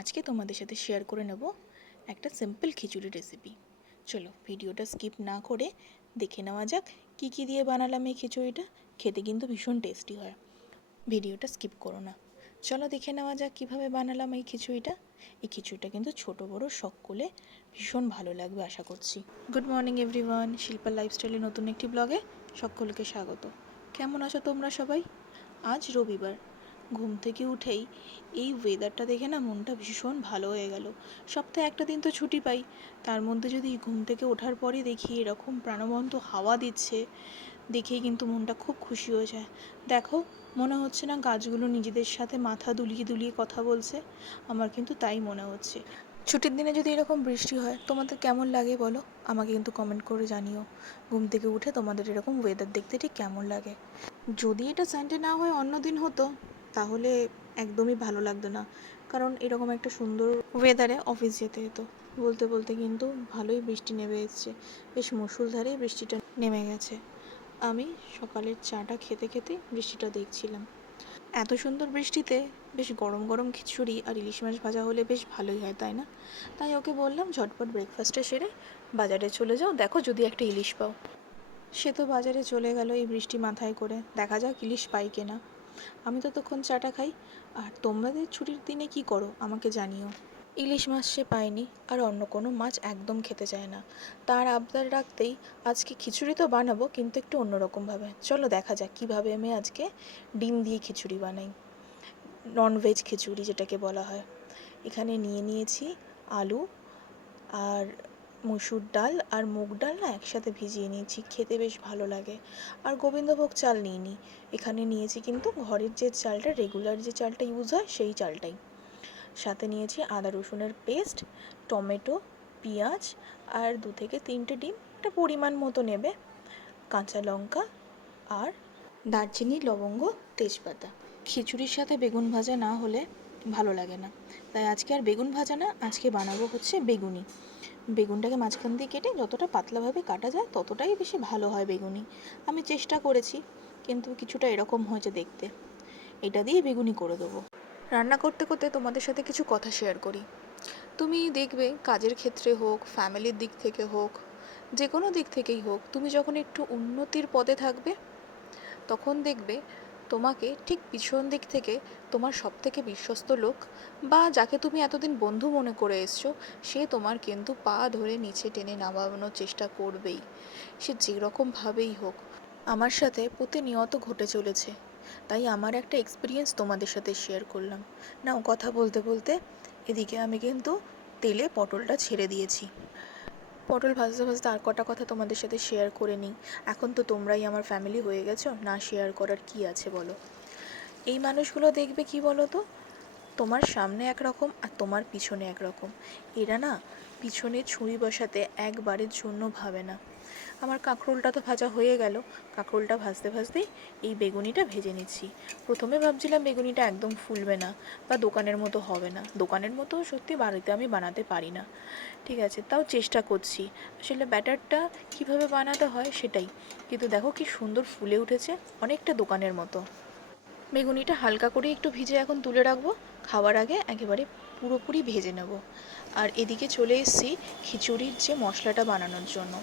আজকে তোমাদের সাথে শেয়ার করে নেব একটা সিম্পল খিচুড়ি রেসিপি চলো ভিডিওটা স্কিপ না করে দেখে নেওয়া যাক কী কী দিয়ে বানালাম এই খিচুড়িটা, খেতে কিন্তু ভীষণ টেস্টি হয়। ভিডিওটা স্কিপ করো না। চলো দেখে নেওয়া যাক কীভাবে বানালাম এই খিচুড়িটা। এই খিচুড়িটা কিন্তু ছোট, বড় সকলে ভীষণ ভালো লাগবে আশা করছি। গুড মর্নিং এভরিওয়ান শিল্পা লাইফস্টাইলের নতুন একটি ব্লগে সকলকে স্বাগত। কেমন আছো তোমরা সবাই? আজ রবিবার। ঘুম থেকে উঠেই এই ওয়েদারটা দেখে না মনটা ভীষণ ভালো হয়ে গেল। সপ্তাহে একটা দিন তো ছুটি পাই। তার মধ্যে যদি ঘুম থেকে ওঠার পরে দেখি এরকম প্রাণবন্ত হাওয়া দিচ্ছে, দেখেই কিন্তু মনটা খুব খুশি হয়ে যায়। দেখো, মনে হচ্ছে না গাছগুলো নিজেদের সাথে মাথা দুলিয়ে দুলিয়ে কথা বলছে। আমার কিন্তু তাই মনে হচ্ছে। ছুটির দিনে যদি এরকম বৃষ্টি হয়, তোমাদের কেমন লাগে বলো? আমাকে কিন্তু কমেন্ট করে জানিও। ঘুম থেকে উঠে তোমাদের এরকম ওয়েদার দেখতে ঠিক কেমন লাগে? যদি এটা সানডে না হয়, অন্য দিন হতো। তাহলে একদমই ভালো লাগতো না। কারণ এরকম একটা সুন্দর ওয়েদারে অফিস যেতে হতো। বলতে বলতে কিন্তু ভালোই বৃষ্টি নেমে এসছে। বেশ মুসুলধারে বৃষ্টিটা নেমে গেছে। আমি সকালের চাটা খেতে খেতে বৃষ্টিটা দেখছিলাম। এত সুন্দর বৃষ্টিতে বেশ গরম গরম খিচুড়ি আর ইলিশ মাছ ভাজা হলে বেশ ভালোই হয়, তাই না? তাই ওকে বললাম, ঝটপট ব্রেকফাস্টে সেরে বাজারে চলে যাও। দেখো যদি একটা ইলিশ পাও। সে তো বাজারে চলে গেল এই বৃষ্টি মাথায় করে। দেখা যাক ইলিশ পাই কিনা। আমি ততক্ষণ চাটা খাই। আর তোমাদের ছুটির দিনে কি করো? আমাকে জানিও। ইলিশ মাছ সে পায়নি, আর অন্য কোনো মাছ একদম খেতে চায় না। তার আবদার রাখতেই আজকে খিচুড়ি তো বানাবো, কিন্তু একটু অন্যরকমভাবে। চলো দেখা যাক কীভাবে আমি আজকে ডিম দিয়ে খিচুড়ি বানাই। ননভেজ খিচুড়ি যেটাকে বলা হয়। এখানে নিয়ে নিয়েছি আলু আর মুসুর ডাল আর মুগ ডাল না একসাথে ভিজিয়ে নিয়েছি, খেতে বেশ ভালো লাগে। আর গোবিন্দভোগ চাল নিইনি। এখানে নিয়েছি কিন্তু ঘরের যে চালটা রেগুলার যে চালটা ইউজ হয় সেই চালটাই। সাথে নিয়েছি আদা রসুনের পেস্ট টমেটো, পেঁয়াজ আর দু থেকে তিনটে ডিম, একটা পরিমাণ মতো নেবে। কাঁচা লঙ্কা আর দারচিনি, লবঙ্গ, তেজপাতা। খিচুড়ির সাথে বেগুন ভাজা না হলে ভালো লাগে না। তাই আজকে আর বেগুন ভাজা না, আজকে বানাবো হচ্ছে বেগুনি। বেগুনটাকে মাঝখান দিয়ে কেটে যতটা পাতলাভাবে কাটা যায় ততটাই বেশি ভালো হয় বেগুনি। আমি চেষ্টা করেছি, কিন্তু কিছুটা এরকম হয়েছে দেখতে। এটা দিয়ে বেগুনি করে দেবো। রান্না করতে করতে তোমাদের সাথে কিছু কথা শেয়ার করি। তুমি দেখবে কাজের ক্ষেত্রে হোক ফ্যামিলির দিক থেকে হোক যে কোনো দিক থেকেই হোক, তুমি যখন একটু উন্নতির পদে থাকবে, তখন দেখবে তোমাকে ঠিক পিছন দিক থেকে তোমার সব থেকে বিশ্বস্ত লোক বা যাকে তুমি এতদিন বন্ধু মনে করে এসছো, সে তোমার কিন্তু পা ধরে নিচে টেনে নামানোর চেষ্টা করবেই। সে যেরকমভাবেই হোক, আমার সাথে প্রতিনিয়ত ঘটে চলেছে। তাই আমার একটা এক্সপিরিয়েন্স তোমাদের সাথে শেয়ার করলাম। নাও কথা বলতে বলতে এদিকে আমি কিন্তু তেলে পটলটা ছেড়ে দিয়েছি। পটল ভাজতে ভাজতে আর কটা কথা তোমাদের সাথে শেয়ার করে নিই। এখন তো তোমরাই আমার ফ্যামিলি হয়ে গেছো, না শেয়ার করার কি আছে বলো? এই মানুষগুলো দেখবে কি বলো তো তোমার সামনে একরকম আর তোমার পিছনে একরকম। এরা না পিছনে ছুরি বসাতে একবারের জন্য ভাবে না। আমার কাঁকরোলটা তো ভাজা হয়ে গেল। কাঁকরোলটা ভাজতে ভাজতেই এই বেগুনিটা ভেজে নিচ্ছি। প্রথমে ভাবছিলাম বেগুনিটা একদম ফুলবে না বা দোকানের মতো হবে না। দোকানের মতো সত্যি বাড়িতে আমি বানাতে পারি না। ঠিক আছে, তাও চেষ্টা করছি। আসলে ব্যাটারটা কীভাবে বানাতে হয় সেটাই। কিন্তু দেখো কি সুন্দর ফুলে উঠেছে অনেকটা দোকানের মতো। বেগুনিটা হালকা করে একটু ভিজে এখন তুলে রাখব। খাওয়ার আগে একেবারে পুরোপুরি ভেজে নেব। আর এদিকে চলে এসেছি খিচুড়ির যে মশলাটা বানানোর জন্য।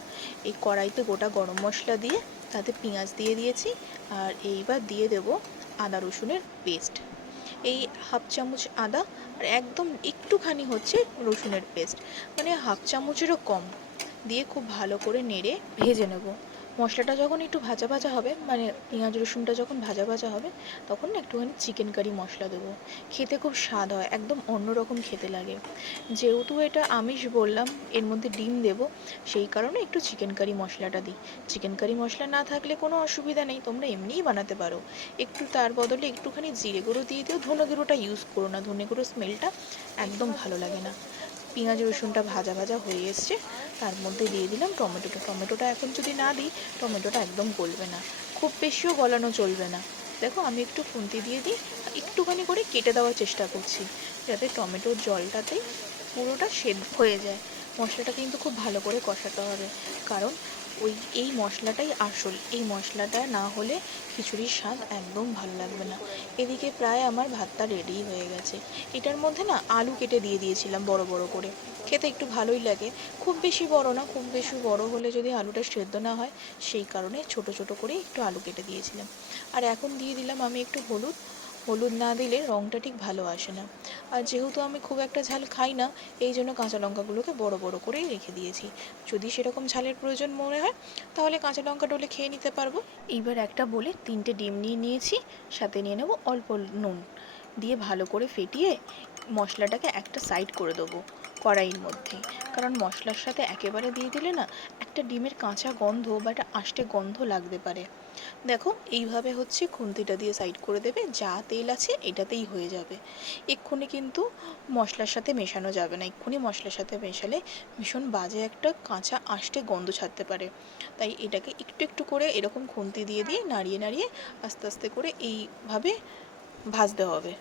এই কড়াইতে গোটা গরম মশলা দিয়ে তাতে পেঁয়াজ দিয়ে দিয়েছি আর এইবার দিয়ে দেব আদা রসুনের পেস্ট। এই হাফ চামচ আদা আর একদম একটুখানি হচ্ছে রসুনের পেস্ট। মানে হাফ চামচেরও কম। দিয়ে খুব ভালো করে নেড়ে ভেজে নেব। মশলাটা যখন একটু ভাজা ভাজা হবে মানে পেঁয়াজ রসুনটা যখন ভাজা ভাজা হবে, তখন একটুখানি চিকেন কারি মশলা দেবো। খেতে খুব স্বাদ হয়, একদম অন্যরকম খেতে লাগে। যেহেতু এটা আমিষ বললাম, এর মধ্যে ডিম দেব, সেই কারণে একটু চিকেন কারি মশলাটা দিই। চিকেন কারি মশলা না থাকলে কোনো অসুবিধা নেই, তোমরা এমনিই বানাতে পারো। একটু তার বদলে একটুখানি জিরে গুঁড়ো দিয়ে দিও, ধনে গুঁড়োটা ইউজ করো না, ধনে গুঁড়ো স্মেলটা একদম ভালো লাগে না। পেঁয়াজ রসুনটা ভাজা ভাজা হয়ে এসছে। তার মধ্যে দিয়ে দিলাম টমেটোটা। টমেটোটা এখন যদি না দিই, টমেটোটা একদম গলবে না। খুব বেশিও গলানো চলবে না। দেখো, আমি একটু খুন্তি দিয়ে দিই, একটুখানি করে কেটে দেওয়ার চেষ্টা করছি, যাতে টমেটোর জলটাতেই পুরোটা সেদ্ধ হয়ে যায়। মশলাটা কিন্তু খুব ভালো করে কষাতে হবে। কারণ ওই, এই মশলাটাই আসল। এই মশলাটা না হলে খিচুড়ির স্বাদ একদম ভালো লাগবে না। এদিকে প্রায় আমার ভাতটা রেডি হয়ে গেছে। এটার মধ্যে না আলু কেটে দিয়ে দিয়েছিলাম বড় বড় করে। খেতে একটু ভালোই লাগে। খুব বেশি বড় না, খুব বেশি বড় হলে যদি আলুটা সেদ্ধ না হয়, সেই কারণে ছোট ছোট করে একটু আলু কেটে দিয়েছিলাম। আর এখন দিয়ে দিলাম আমি একটু হলুদ। হলুদ না দিলে রঙটা ঠিক ভালো আসে না। আর যেহেতু আমি খুব একটা ঝাল খাই না, এই জন্য কাঁচা লঙ্কাগুলোকে বড় বড় করেই রেখে দিয়েছি। যদি সেরকম ঝালের প্রয়োজন মনে হয়, তাহলে কাঁচা লঙ্কা ডলে খেয়ে নিতে পারব। এইবার একটা বলে তিনটে ডিম নিয়ে নিয়েছি, সাথে নিয়ে নেব অল্প নুন। দিয়ে ভালো করে ফেটিয়ে মশলাটাকে একটা সাইড করে দেবো কড়াইয়ের মধ্যে। কারণ মশলার সাথে একেবারে দিয়ে দিলে না একটা ডিমের কাঁচা গন্ধ বা একটা আষ্টে গন্ধ লাগতে পারে। দেখো, এইভাবে হচ্ছে খুন্তিটা দিয়ে সাইড করে দেবে, যা তেল আছে এটাতেই হয়ে যাবে। এক্ষুনি কিন্তু মশলার সাথে মেশানো যাবে না। এক্ষুনি মশলার সাথে মেশালে ভীষণ বাজে একটা কাঁচা আষ্টে গন্ধ ছাড়তে পারে। তাই এটাকে একটু একটু করে এরকম খুন্তি দিয়ে দিয়ে নাড়িয়ে নাড়িয়ে আস্তে আস্তে করে এইভাবে ভাজতে হবে।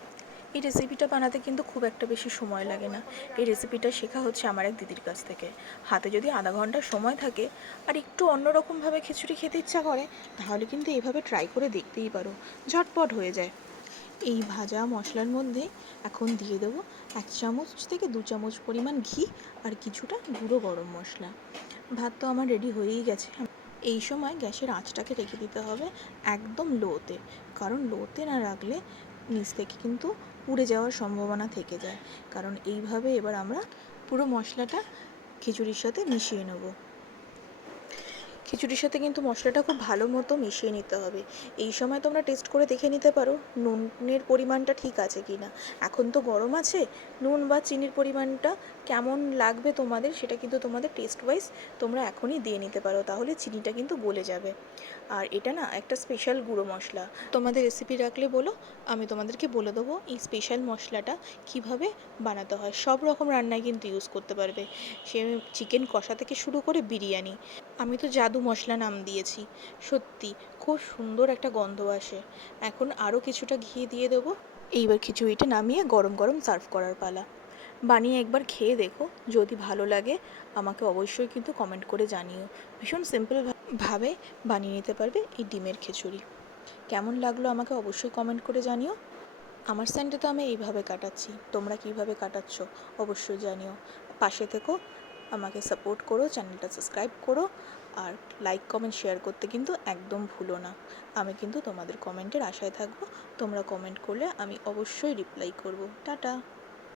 এই রেসিপিটা বানাতে কিন্তু খুব একটা বেশি সময় লাগে না। এই রেসিপিটা শেখা হচ্ছে আমার এক দিদির কাছ থেকে। হাতে যদি আধা ঘণ্টা সময় থাকে আর একটু অন্যরকমভাবে খিচুড়ি খেতে ইচ্ছা করে, তাহলে কিন্তু এইভাবে ট্রাই করে দেখতেই পারো। ঝটপট হয়ে যায়। এই ভাজা মশলার মধ্যে এখন দিয়ে দেবো এক চামচ থেকে দু চামচ পরিমাণ ঘি আর কিছুটা গুঁড়ো গরম মশলা। ভাত তো আমার রেডি হয়েই গেছে। এই সময় গ্যাসের আঁচটাকে রেখে দিতে হবে একদম লোতে কারণ লোতে না রাখলে নিচ থেকে কিন্তু পুড়ে যাওয়ার সম্ভাবনা থেকে যায়। কারণ এইভাবে এবার আমরা পুরো মশলাটা খিচুড়ির সাথে মিশিয়ে নেব। খিচুড়ির সাথে কিন্তু মশলাটা খুব ভালো মতো মিশিয়ে নিতে হবে। এই সময় তোমরা টেস্ট করে দেখে নিতে পারো নুনের পরিমাণটা ঠিক আছে কি না এখন তো গরম আছে, নুন বা চিনির পরিমাণটা কেমন লাগবে তোমাদের সেটা কিন্তু তোমাদের টেস্ট ওয়াইজ তোমরা এখনই দিয়ে নিতে পারো, তাহলে চিনিটা কিন্তু গলে যাবে। আর এটা না একটা স্পেশাল গুঁড়ো মশলা। তোমাদের রেসিপি রাখলে বলো, আমি তোমাদেরকে বলে দেবো এই স্পেশাল মশলাটা কীভাবে বানাতে হয়। সব রকম রান্নায় কিন্তু ইউজ করতে পারবে। সে চিকেন কষা থেকে শুরু করে বিরিয়ানি। আমি তো জাদু মশলা নাম দিয়েছি। সত্যি, খুব সুন্দর একটা গন্ধ আসে। এখন আরও কিছুটা ঘি দিয়ে দেবো। এইবার খিচুড়িটা নামিয়ে গরম গরম সার্ভ করার পালা। বানিয়ে একবার খেয়ে দেখো, যদি ভালো লাগে, আমাকে অবশ্যই কিন্তু কমেন্ট করে জানিও। ভীষণ সিম্পল ভাবে বানিয়ে নিতে পারবে এই ডিমের খিচুড়ি। কেমন লাগল আমাকে অবশ্যই কমেন্ট করে জানিও। আমার সানডে তো আমি এইভাবে কাটাচ্ছি। তোমরা কীভাবে কাটাচ্ছ, অবশ্যই জানিও। পাশে থেকো, আমাকে সাপোর্ট করো চ্যানেলটা সাবস্ক্রাইব করো। আর লাইক কমেন্ট শেয়ার করতে কিন্তু একদম ভুলো না। আমি কিন্তু তোমাদের কমেন্টের আশায় থাকব। তোমরা কমেন্ট করলে আমি অবশ্যই রিপ্লাই করব। টাটা!